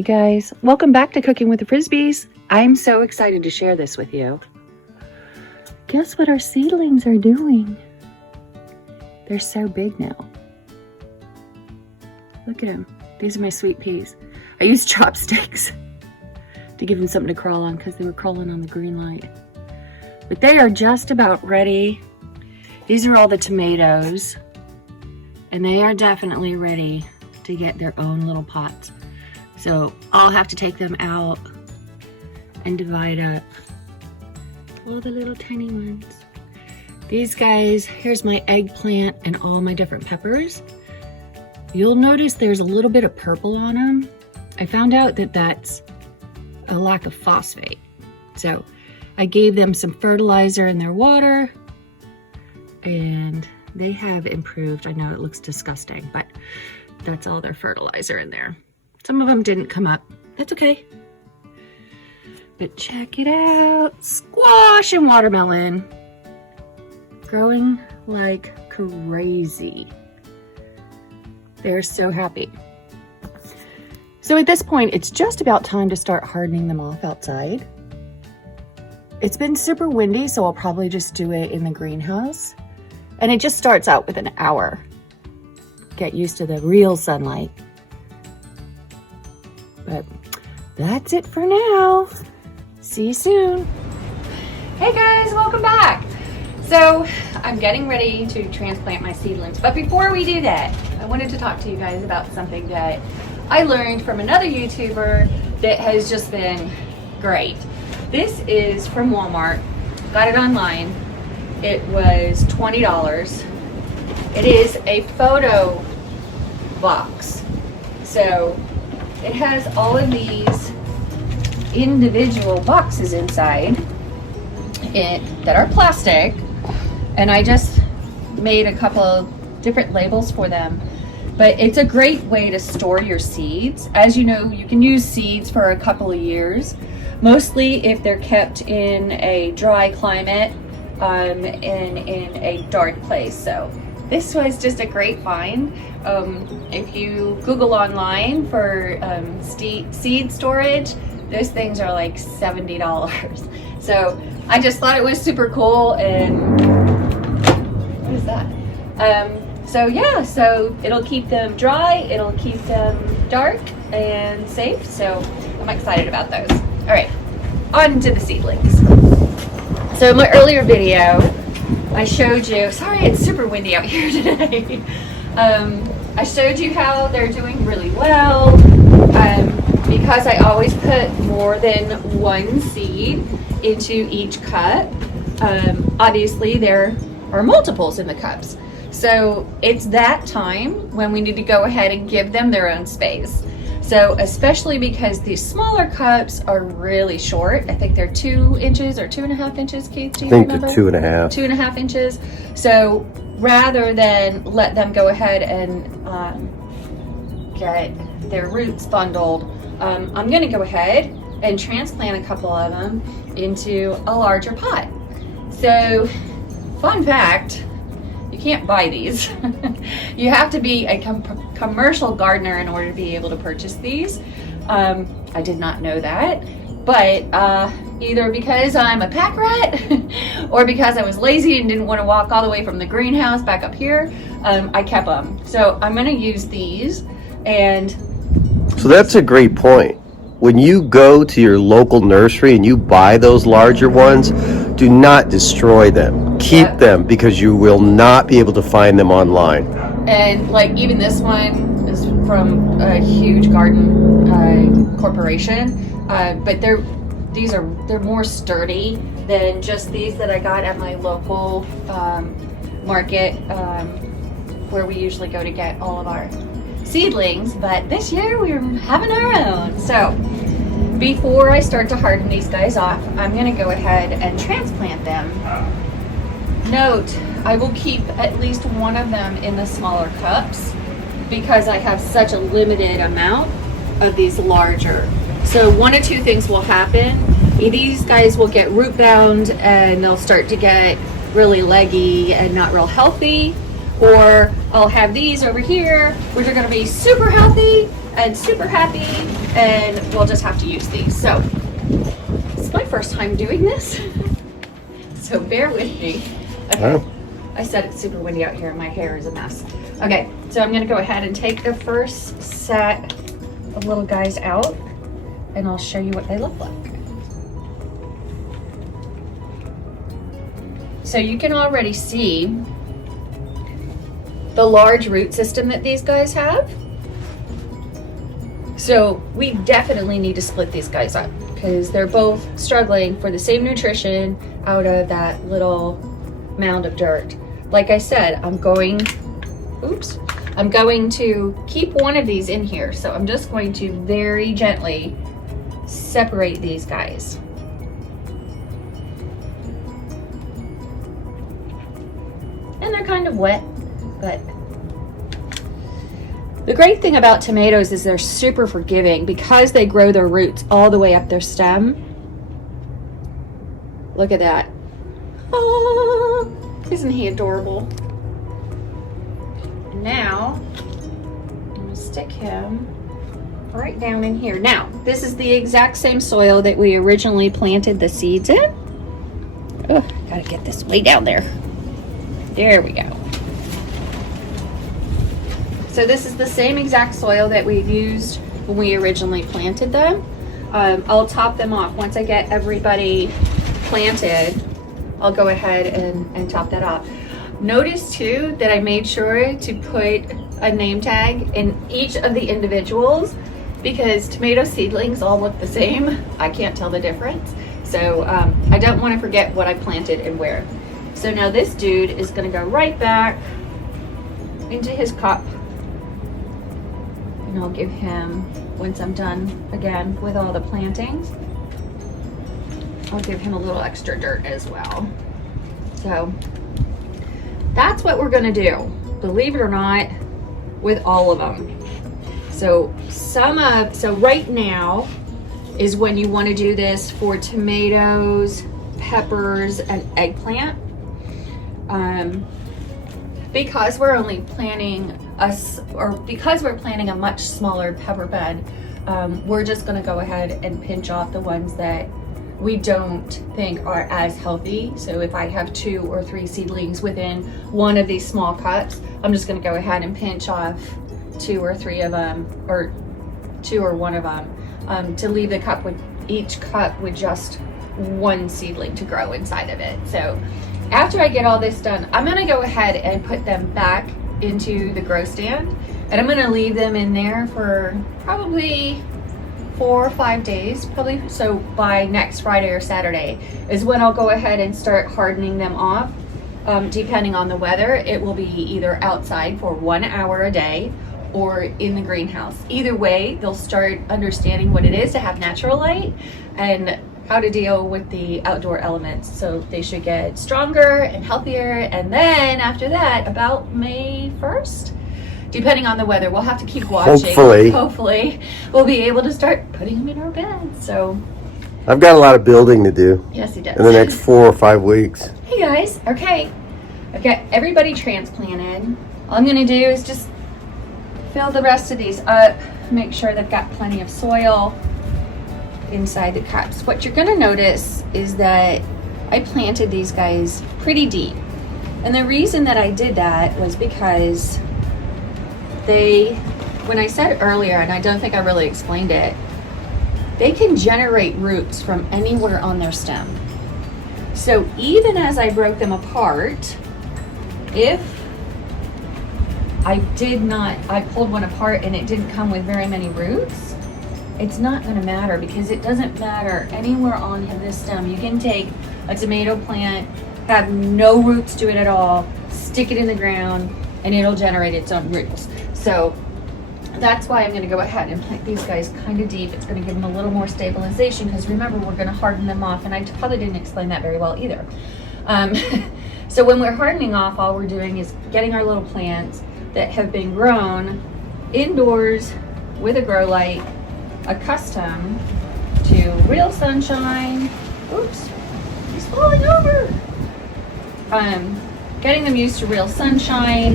Hey guys, welcome back to Cooking with the Frisbees. I'm so excited to share this with you. Guess what our seedlings are doing? They're so big now. Look at them. These are my sweet peas. I used chopsticks to give them something to crawl on because they were crawling on the green light. But they are just about ready. These are all the tomatoes, and they are definitely ready to get their own little pots. So I'll have to take them out and divide up all the little tiny ones. These guys, here's my eggplant and all my different peppers. You'll notice there's a little bit of purple on them. I found out that that's a lack of phosphate. So I gave them some fertilizer in their water and they have improved. I know it looks disgusting, but that's all their fertilizer in there. Some of them didn't come up. That's okay. But check it out. Squash and watermelon. Growing like crazy. They're so happy. So at this point, it's just about time to start hardening them off outside. It's been super windy, so I'll probably just do it in the greenhouse. And it just starts out with an hour. Get used to the real sunlight. But that's it for now. See you soon. Hey guys, welcome back. So I'm getting ready to transplant my seedlings. But before we do that, I wanted to talk to you guys about something that I learned from another YouTuber that has just been great. This is from Walmart. Got it online. It was $20. It is a photo box. So it has all of these individual boxes inside it that are plastic, and I just made a couple different labels for them. But it's a great way to store your seeds. As you know, you can use seeds for a couple of years, mostly if they're kept in a dry climate and in a dark place. So this was just a great find. If you Google online for seed storage, those things are like $70. So I just thought it was super cool. And what is that? So yeah, so it'll keep them dry, it'll keep them dark and safe. So I'm excited about those. All right, on to the seedlings. So in my earlier video, I showed you, sorry it's super windy out here today. I showed you how they're doing really well. Because I always put more than one seed into each cup. Obviously there are multiples in the cups. So it's that time when we need to go ahead and give them their own space. So especially because these smaller cups are really short. I think they're 2 inches or 2.5 inches, Keith, do you remember? I think they're 2.5. 2.5 inches. So rather than let them go ahead and get their roots bundled, I'm going to go ahead and transplant a couple of them into a larger pot. So, fun fact, you can't buy these. You have to be a commercial gardener in order to be able to purchase these. I did not know that, but either because I'm a pack rat or because I was lazy and didn't want to walk all the way from the greenhouse back up here, I kept them. So I'm going to use these. And so that's a great point. When you go to your local nursery and you buy those larger ones, do not destroy them. Keep them, because you will not be able to find them online. And like even this one is from a huge garden corporation, but they're more sturdy than just these that I got at my local market where we usually go to get all of our seedlings. But this year we're having our own. So before I start to harden these guys off, I'm going to go ahead and transplant them. Note, I will keep at least one of them in the smaller cups because I have such a limited amount of these larger. So one of two things will happen. These guys will get root bound and they'll start to get really leggy and not real healthy, Or I'll have these over here, which are gonna be super healthy and super happy, and we'll just have to use these. So, it's my first time doing this, so bear with me. Okay. Wow. I said it's super windy out here and my hair is a mess. Okay, so I'm gonna go ahead and take the first set of little guys out, and I'll show you what they look like. So you can already see the large root system that these guys have. So we definitely need to split these guys up because they're both struggling for the same nutrition out of that little mound of dirt. Like I said, I'm going to keep one of these in here. So I'm just going to very gently separate these guys. And they're kind of wet, but the great thing about tomatoes is they're super forgiving because they grow their roots all the way up their stem. Look at that. Oh, isn't he adorable? And now, I'm gonna stick him right down in here. Now, this is the exact same soil that we originally planted the seeds in. Ugh, gotta get this way down there. There we go. So this is the same exact soil that we used when we originally planted them. I'll top them off. Once I get everybody planted, I'll go ahead and top that off. Notice too that I made sure to put a name tag in each of the individuals because tomato seedlings all look the same. I can't tell the difference. So I don't want to forget what I planted and where. So now this dude is going to go right back into his cup. And I'll give him, once I'm done again with all the plantings, I'll give him a little extra dirt as well. So that's what we're gonna do, believe it or not, with all of them. So right now is when you want to do this for tomatoes, peppers, and eggplant. Because we're only planting because we're planting a much smaller pepper bed, we're just going to go ahead and pinch off the ones that we don't think are as healthy. So if I have 2 or 3 seedlings within one of these small cups, I'm just going to go ahead and pinch off 2 or 3 of them, or 2 or 1 of them, to leave the cup with each cup with just 1 seedling to grow inside of it. So after I get all this done, I'm going to go ahead and put them back into the grow stand, and I'm going to leave them in there for probably 4 or 5 days, probably. So by next Friday or Saturday is when I'll go ahead and start hardening them off. Depending on the weather, it will be either outside for 1 hour a day or in the greenhouse. Either way, they'll start understanding what it is to have natural light and how to deal with the outdoor elements. So they should get stronger and healthier. And then after that, about May 1st, depending on the weather, we'll have to keep watching. Hopefully we'll be able to start putting them in our bed. So I've got a lot of building to do. Yes, he does. In the next 4 or 5 weeks. Hey guys, okay. I've got everybody transplanted. All I'm gonna do is just fill the rest of these up, make sure they've got plenty of soil inside the cups. What you're gonna notice is that I planted these guys pretty deep. And the reason that I did that was because when I said earlier, and I don't think I really explained it, they can generate roots from anywhere on their stem. So even as I broke them apart, if I pulled one apart and it didn't come with very many roots, it's not going to matter because it doesn't matter anywhere on this stem. You can take a tomato plant, have no roots to it at all, stick it in the ground, and it'll generate its own roots. So that's why I'm going to go ahead and plant these guys kind of deep. It's going to give them a little more stabilization because remember, we're going to harden them off, and I probably didn't explain that very well either. So when we're hardening off, all we're doing is getting our little plants that have been grown indoors with a grow light, accustomed to real sunshine. Oops, he's falling over. getting them used to real sunshine,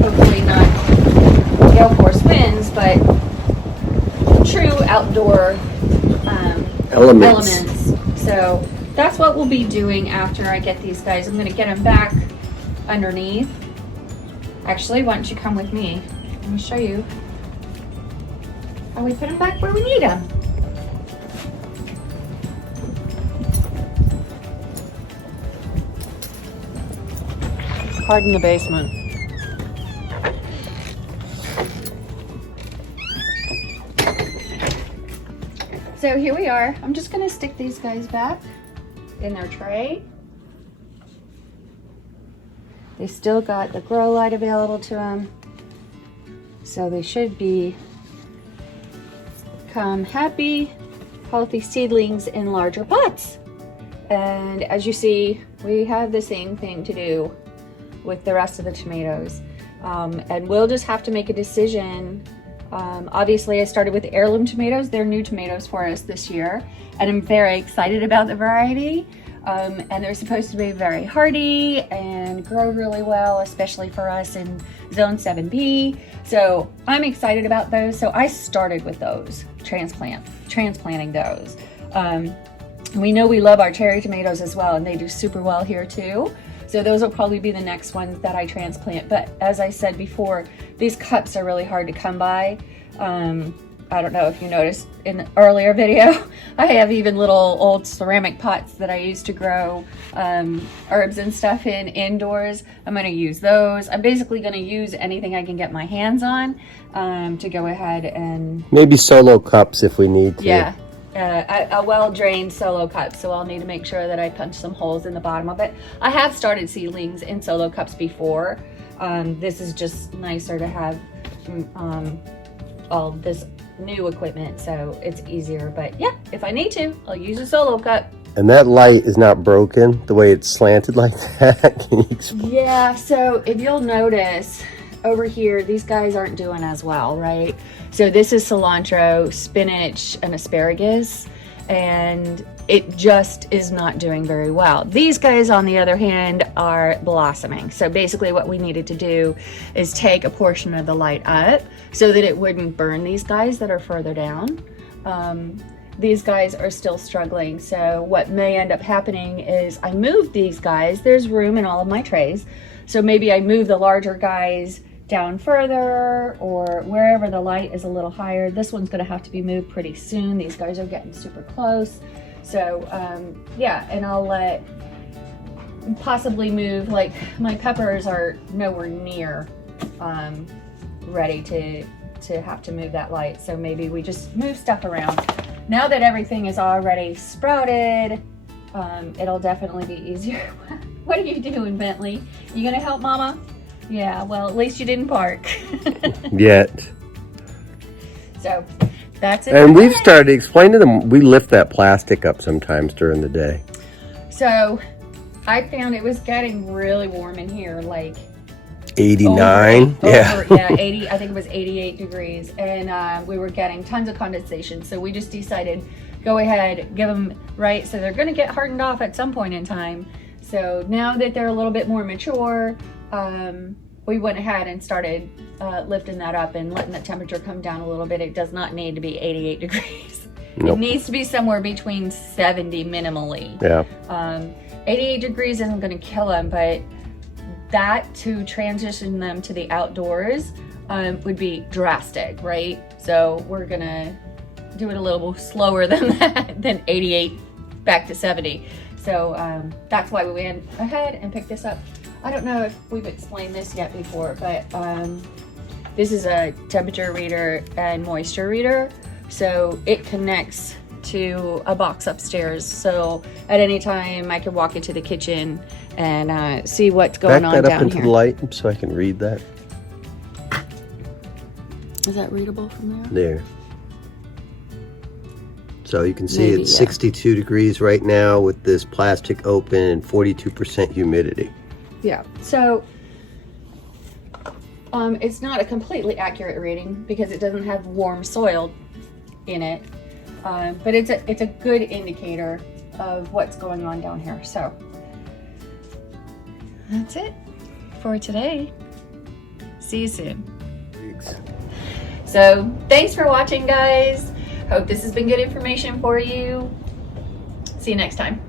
hopefully not gale force winds, but true outdoor elements. So that's what we'll be doing after I get these guys. I'm going to get them back underneath. Actually, why don't you come with me? Let me show you how we put them back where we need them. Pardon the basement. So here we are. I'm just gonna stick these guys back in their tray. They still got the grow light available to them. So they should become happy, healthy seedlings in larger pots. And as you see, we have the same thing to do with the rest of the tomatoes. And we'll just have to make a decision. Obviously I started with Heirloom Tomatoes. They're new tomatoes for us this year, and I'm very excited about the variety. And they're supposed to be very hardy and grow really well, especially for us in Zone 7B. So I'm excited about those. So I started with those, transplanting those. We know we love our cherry tomatoes as well, and they do super well here too. So those will probably be the next ones that I transplant. But as I said before, these cups are really hard to come by. I don't know if you noticed in the earlier video, I have even little old ceramic pots that I used to grow herbs and stuff in indoors. I'm going to use those. I'm basically going to use anything I can get my hands on to go ahead and... Maybe solo cups if we need to. Yeah. A well-drained solo cup, so I'll need to make sure that I punch some holes in the bottom of it. I have started seedlings in solo cups before. This is just nicer to have all this new equipment, so it's easier. But yeah, if I need to, I'll use a solo cup. And that light is not broken the way it's slanted like that. Can you explain? Yeah, so if you'll notice over here, these guys aren't doing as well, right? So this is cilantro, spinach, and asparagus, and it just is not doing very well. These guys, on the other hand, are blossoming. So basically what we needed to do is take a portion of the light up so that it wouldn't burn these guys that are further down. These guys are still struggling. So what may end up happening is I move these guys. There's room in all of my trays. So maybe I move the larger guys down further or wherever the light is a little higher. This one's gonna have to be moved pretty soon. These guys are getting super close. So yeah, and I'll possibly move, like my peppers are nowhere near ready to have to move that light. So maybe we just move stuff around. Now that everything is already sprouted, it'll definitely be easier. What are you doing, Bentley? You gonna help Mama? Yeah, well, at least you didn't park. Yet. So that's it. And we've started explaining to them, we lift that plastic up sometimes during the day. So I found it was getting really warm in here, like 89. Yeah, 80, I think it was 88 degrees. And we were getting tons of condensation. So we just decided, go ahead, give them, right? So they're gonna get hardened off at some point in time. So now that they're a little bit more mature, we went ahead and started lifting that up and letting the temperature come down a little bit. It does not need to be 88 degrees. Nope. It needs to be somewhere between 70 minimally. Yeah. 88 degrees isn't going to kill them, but that to transition them to the outdoors would be drastic, right? So we're going to do it a little slower than that, than 88 back to 70. So that's why we went ahead and picked this up. I don't know if we've explained this yet before, but this is a temperature reader and moisture reader. So it connects to a box upstairs. So at any time I can walk into the kitchen and see what's going on down here. Back that up into the light so I can read that. Is that readable from there? There. So you can see it's 62 degrees right now with this plastic open and 42% humidity. Yeah, so it's not a completely accurate reading because it doesn't have warm soil in it, but it's a good indicator of what's going on down here. So that's it. for today. See you soon. Thanks. So thanks for watching, guys. Hope this has been good information for you. See you next time.